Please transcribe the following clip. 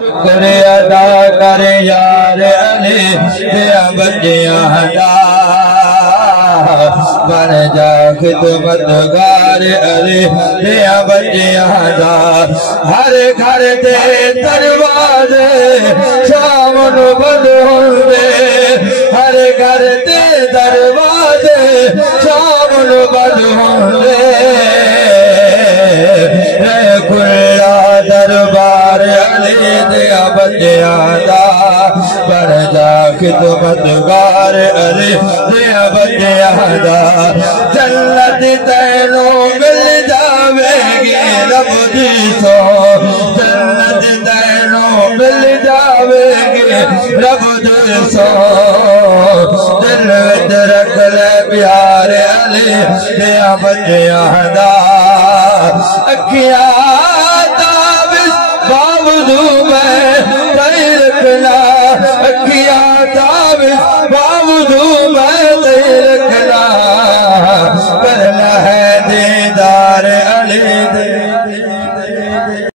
करे अदा करे यार अली तेरा बच्चियां दा बन जा खिदमतगार अली तेरा बच्चियां दा हर घर दे दरवाजे शाम नूं बंद होंदे हर घर दे दरवाजे शाम नूं बंद होंदे खुला दरबार अली दिया बच्चियां दा बन जा खिदमतगार अली दिया बच्चियां दा जन्नत तैनू मिल जावेगी रब दी सो जन्नत तैनू मिल जावेगी रब दी सो दिल विच रख ले प्यारे अली दिया बच्चियां दा अखियां बावजू मैं रखना अखियां बावजू मैं